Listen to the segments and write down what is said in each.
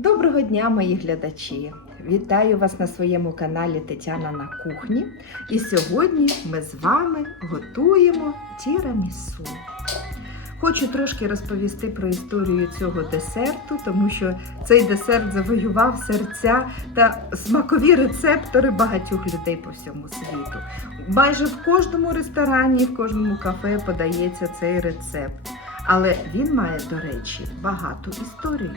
Доброго дня, мої глядачі! Вітаю вас на своєму каналі Тетяна на кухні. І сьогодні ми з вами готуємо тірамісу. Хочу трошки розповісти про історію цього десерту, тому що цей десерт завоював серця та смакові рецептори багатьох людей по всьому світу. Майже в кожному ресторані, в кожному кафе подається цей рецепт. Але він має, до речі, багату історію.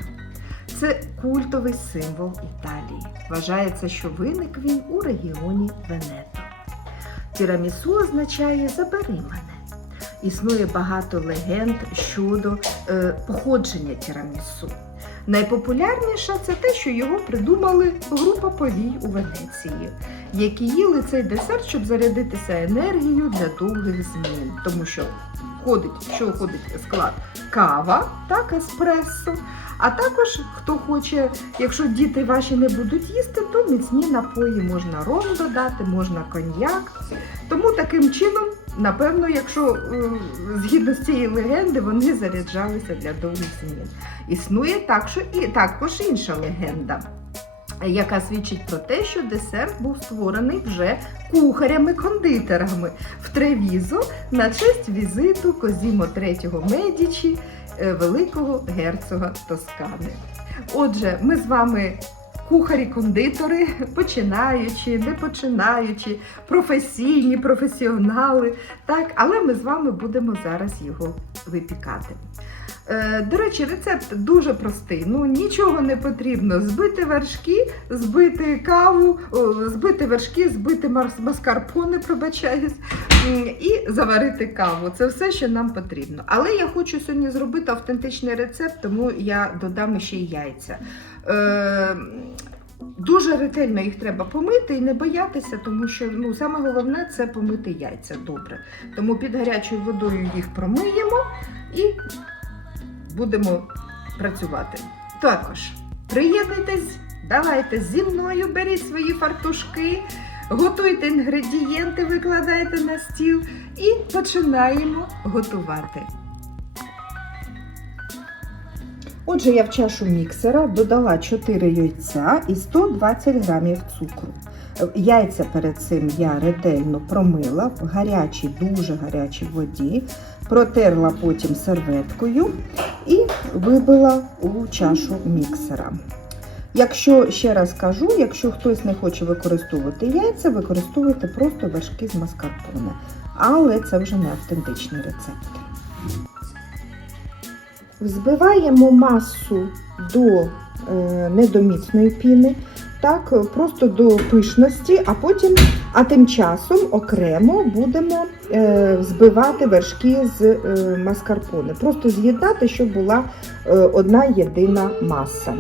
Це культовий символ Італії. Вважається, що виник він у регіоні Венето. Тірамісу означає забери мене. Існує багато легенд щодо е, походження тірамісу. Найпопулярніша це те, що його придумали група повій у Венеції, які їли цей десерт, щоб зарядитися енергією для довгих змін, тому що входить, що входить склад кава, так, еспресо. А також, хто хоче, якщо діти ваші не будуть їсти, то міцні напої можна ром додати, можна коньяк. Тому таким чином, напевно, якщо е, згідно з цієї легенди, вони заряджалися для довгих змін. Існує також, і також інша легенда. Яка свідчить про те, що десерт був створений вже кухарями-кондитерами в Тревізо на честь візиту Козімо III Медічі, е, великого герцога Тоскани. Отже, ми з вами кухарі-кондитори, починаючи, не починаючи, професійні, професіонали. Так, але ми з вами будемо зараз його випікати. Е, До речі, рецепт дуже простий. Ну нічого не потрібно. Збити вершки, збити каву, збити вершки, збити маскарпоне, пробачаюсь, і заварити каву. Це все, що нам потрібно. Але я хочу сьогодні зробити автентичний рецепт, тому я додам ще й яйця. Е, Дуже ретельно їх треба помити і не боятися, тому що ну, саме головне це помити яйця добре. Тому під гарячою водою їх промиємо і будемо працювати. Також приєднуйтесь, давайте зі мною, беріть свої фартушки, готуйте інгредієнти, викладайте на стіл і починаємо готувати. Отже, я в чашу міксера додала 4 яйця і 120 грамів цукру. Яйця перед цим я ретельно промила в гарячій, дуже гарячій воді, протерла потім серветкою і вибила у чашу міксера. Якщо ще раз кажу, якщо хтось не хоче використовувати яйця, використовуйте просто вершки з маскарпоне. Але це вже не автентичний рецепт. Взбиваємо масу до е, недоміцної піни, так, просто до пишності, а потім, а тим часом окремо будемо е, взбивати вершки з е, маскарпоне. Просто з'єднати, щоб була е, одна єдина маса.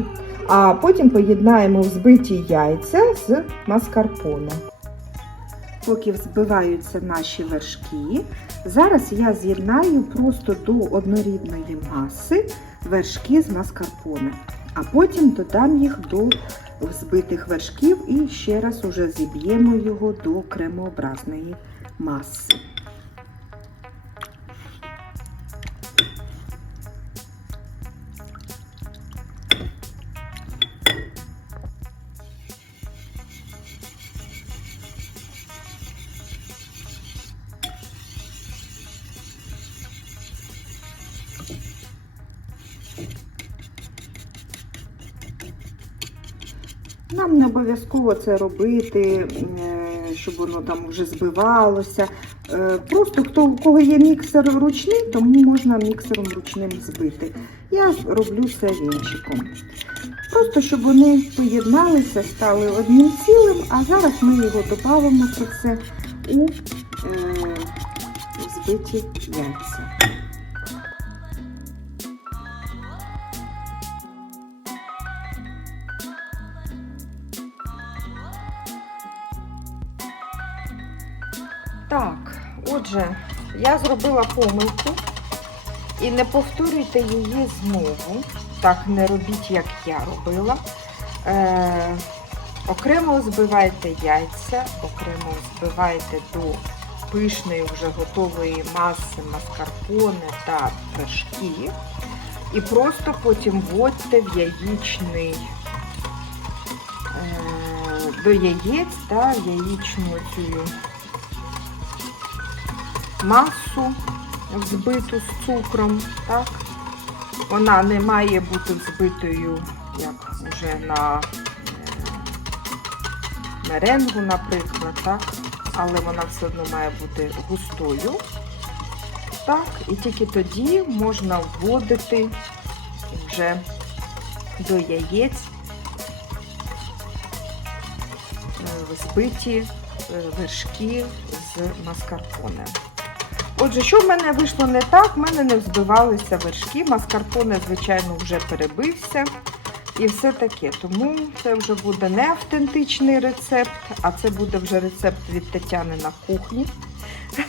А потім поєднаємо взбиті яйця з маскарпоне. Поки взбиваються наші вершки, зараз я з'єднаю просто до однорідної маси вершки з маскарпоне, а потім додам їх до взбитих вершків і ще раз уже зіб'ємо його до кремообразної маси. Нам не обов'язково це робити, е, щоб воно там вже збивалося. Е, Просто хто у кого є міксер ручний, тому можна міксером ручним збити. Я роблю це вінчиком. Просто щоб вони поєдналися, стали одним цілим, а зараз ми його додамо це у е, збиті яйця. Я зробила помилку і не повторюйте її знову. Так, не робіть, як я робила. Е, окремо збивайте яйця, окремо збивайте до пишної вже готової маси маскарпоне та вершки. І просто потім вводьте в яєчний е, до яєць та в яєчну цю масу взбиту з цукром. Так? Вона не має бути взбитою, як вже на меренгу, наприклад, так? але вона все одно має бути густою. Так, і тільки тоді можна вводити вже до яєць е, збиті е, вершки з маскарпоне. Отже, що в мене вийшло не так, в мене не взбивалися вершки, маскарпоне, звичайно, вже перебився і все таке. Тому це вже буде не автентичний рецепт, а це буде вже рецепт від Тетяни на кухні.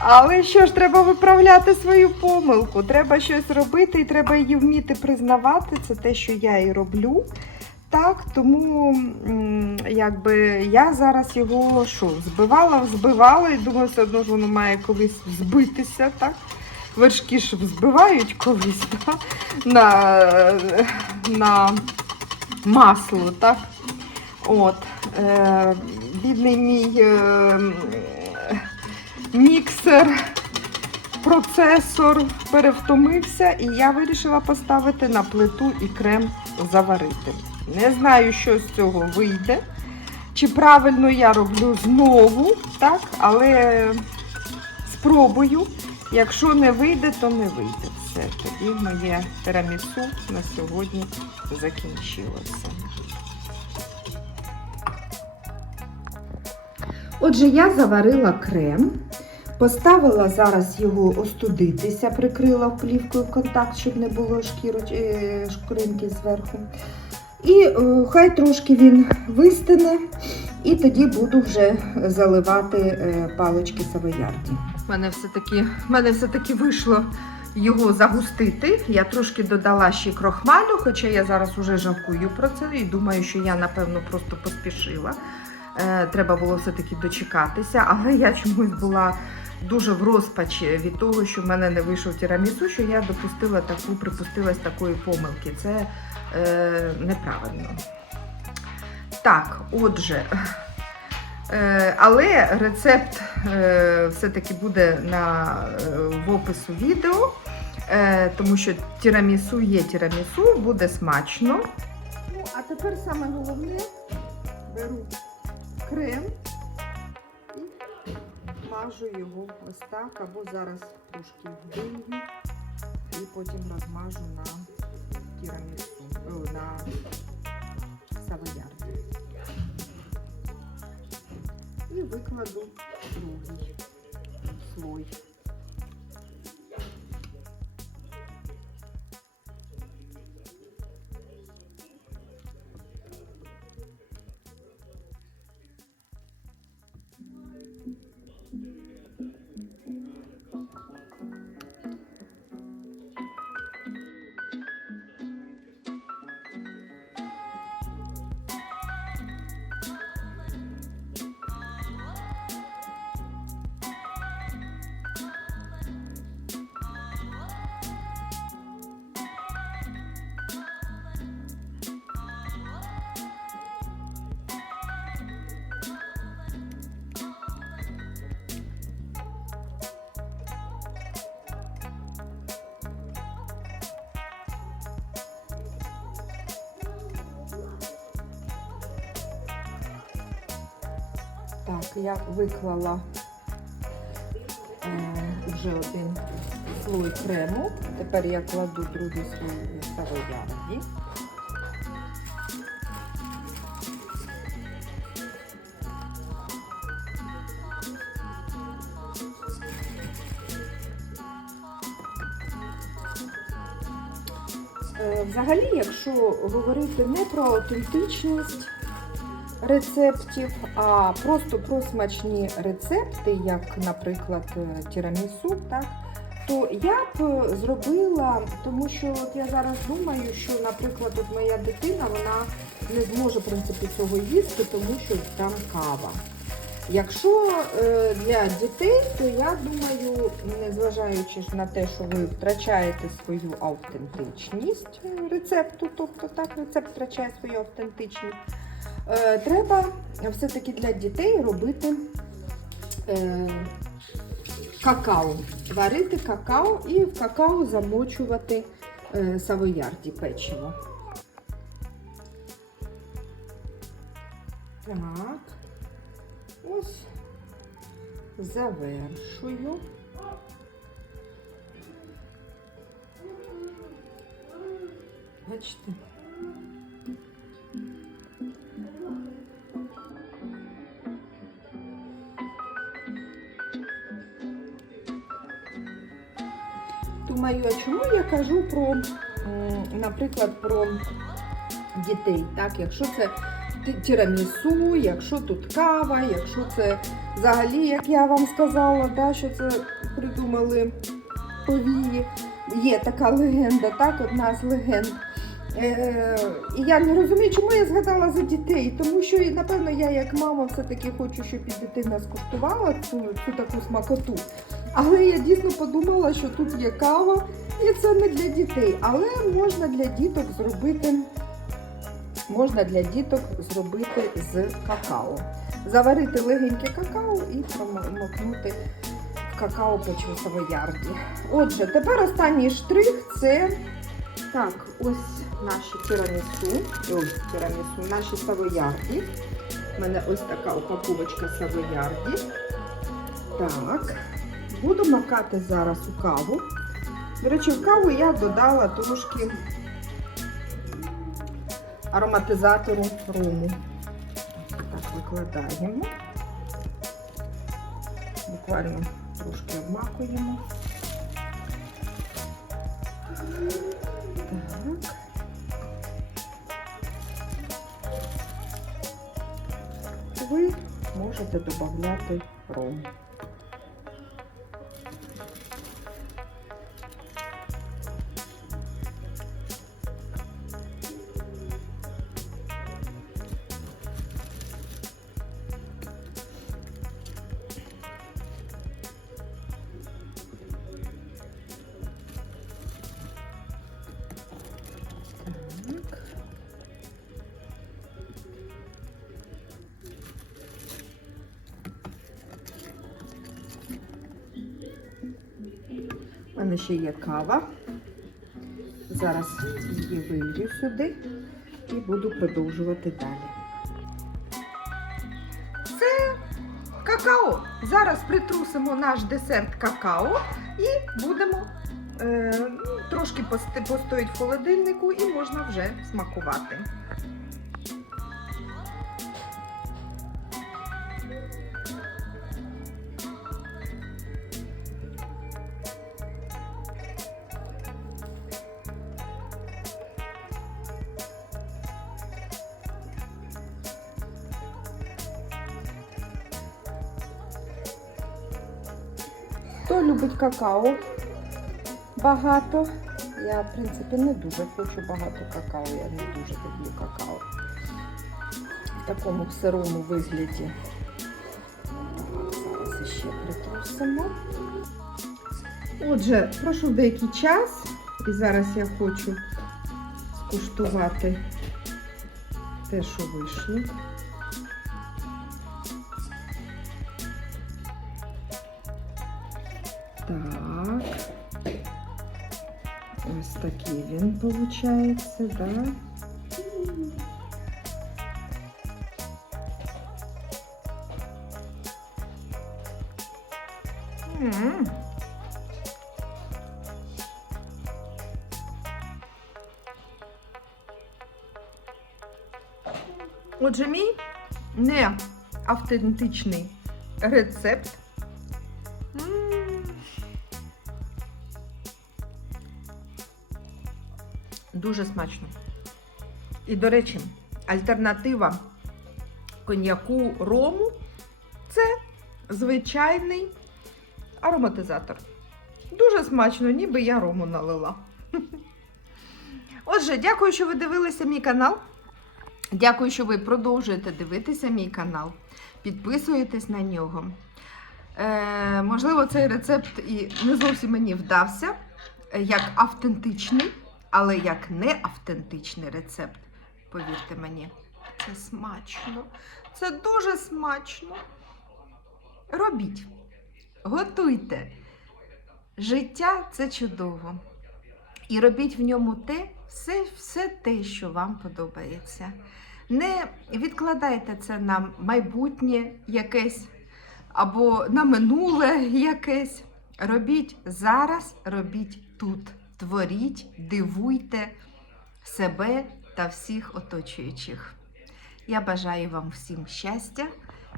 Але що ж, треба виправляти свою помилку. Треба щось робити і треба її вміти признавати. Це те, що я і роблю. Так, тому якби я зараз його що, збивала, взбивала і думаю, все одно ж воно має колись збитися. Так? Вершки ж взбивають колись так? на, на масло. Так? От, е, бідний мій е, міксер, процесор перевтомився, і я вирішила поставити на плиту і крем заварити. Не знаю, що з цього вийде. Чи правильно я роблю знову, так, але спробую. Якщо не вийде, то не вийде. Все, тоді моє тирамісу на сьогодні закінчилося. Отже, я заварила крем, поставила зараз його остудитися, прикрила плівкою в контакт, щоб не було шкіроч... е, зверху. І е, хай трошки він вистине, і тоді буду вже заливати е, палички савоярді. У мене все-таки, в мене все-таки вийшло його загустити. Я трошки додала ще крохмалю, хоча я зараз вже жалкую про це і думаю, що я, напевно, просто поспішила. Е, Треба було все-таки дочекатися, але я чомусь була дуже в розпачі від того, що в мене не вийшов тірамісу, що я допустила таку, припустилась такої помилки. Це е, неправильно. Так, отже. Е, Але рецепт е, все-таки буде на, е, в опису відео, тому що тірамісу є тірамісу, буде смачно. Ну, а тепер саме головне беру крем мажу його ось так, або зараз трошки вдую і потім розмажу на тірамісу, о, на савоярді. І викладу другий слой. Так, я виклала е, вже один слой крему. Тепер я кладу другий слой савоярді. Е, Взагалі, якщо говорити не про аутентичність рецептів, а просто про смачні рецепти, як, наприклад, е, тірамісу, так, то я б е, зробила, тому що от я зараз думаю, що, наприклад, от моя дитина вона не зможе в принципі, цього їсти, тому що там кава. Якщо е, для дітей, то я думаю, незважаючи на те, що ви втрачаєте свою автентичність рецепту, тобто так, рецепт втрачає свою автентичність, треба все-таки для дітей робити е, какао. Варити какао і в какао замочувати е, савоярді печиво. Так. Ось завершую. Бачите? Кажу про, наприклад, про дітей, так? Якщо це ті- тірамісу, якщо тут кава, якщо це взагалі, як я вам сказала, да, що це придумали повії. Є така легенда, так, одна з легенд. Е, і я не розумію, чому я згадала за дітей, тому що, напевно, я як мама все-таки хочу, щоб і дитина скуштувала цю, цю таку смакоту. Але я дійсно подумала, що тут є кава, і це не для дітей. Але можна для діток зробити можна для діток зробити з какао. Заварити легеньке какао і промокнути в какао печиво савоярді. Отже, тепер останній штрих це так, ось наші тирамісу, ось тирамісу, наші савоярді. У мене ось така упаковочка савоярді. Так, буду макати зараз у каву. До речі, в каву я додала трошки ароматизатору рому. Так, викладаємо. Буквально трошки обмакуємо. Так. Ви можете додати ром. Мене ще є кава. Зараз її вилью сюди і буду продовжувати далі. Це какао. Зараз притрусимо наш десерт какао і будемо е, ну, трошки постоїть в холодильнику і можна вже смакувати. Хто любить какао багато? Я, в принципі, не дуже хочу багато какао, я не дуже люблю какао. В такому сирому вигляді. Зараз ще притрусимо. Отже, пройшов деякий час, і зараз я хочу скуштувати те, що вийшло. Такий виходить, да? Отже, мій не автентичний рецепт. Дуже смачно. І, до речі, альтернатива коньяку рому це звичайний ароматизатор. Дуже смачно, ніби я рому налила. Отже, дякую, що ви дивилися мій канал. Дякую, що ви продовжуєте дивитися мій канал. підписуєтесь на нього. Е, можливо, цей рецепт і не зовсім мені вдався, е, як автентичний, але як не автентичний рецепт, повірте мені, це смачно. Це дуже смачно. Робіть, готуйте. Життя це чудово. І робіть в ньому те, все, все те, що вам подобається. Не відкладайте це на майбутнє якесь або на минуле якесь. Робіть зараз, робіть тут. Творіть, дивуйте себе та всіх оточуючих. Я бажаю вам всім щастя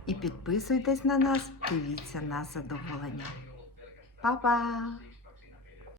і підписуйтесь на нас, дивіться на задоволення. Па-па!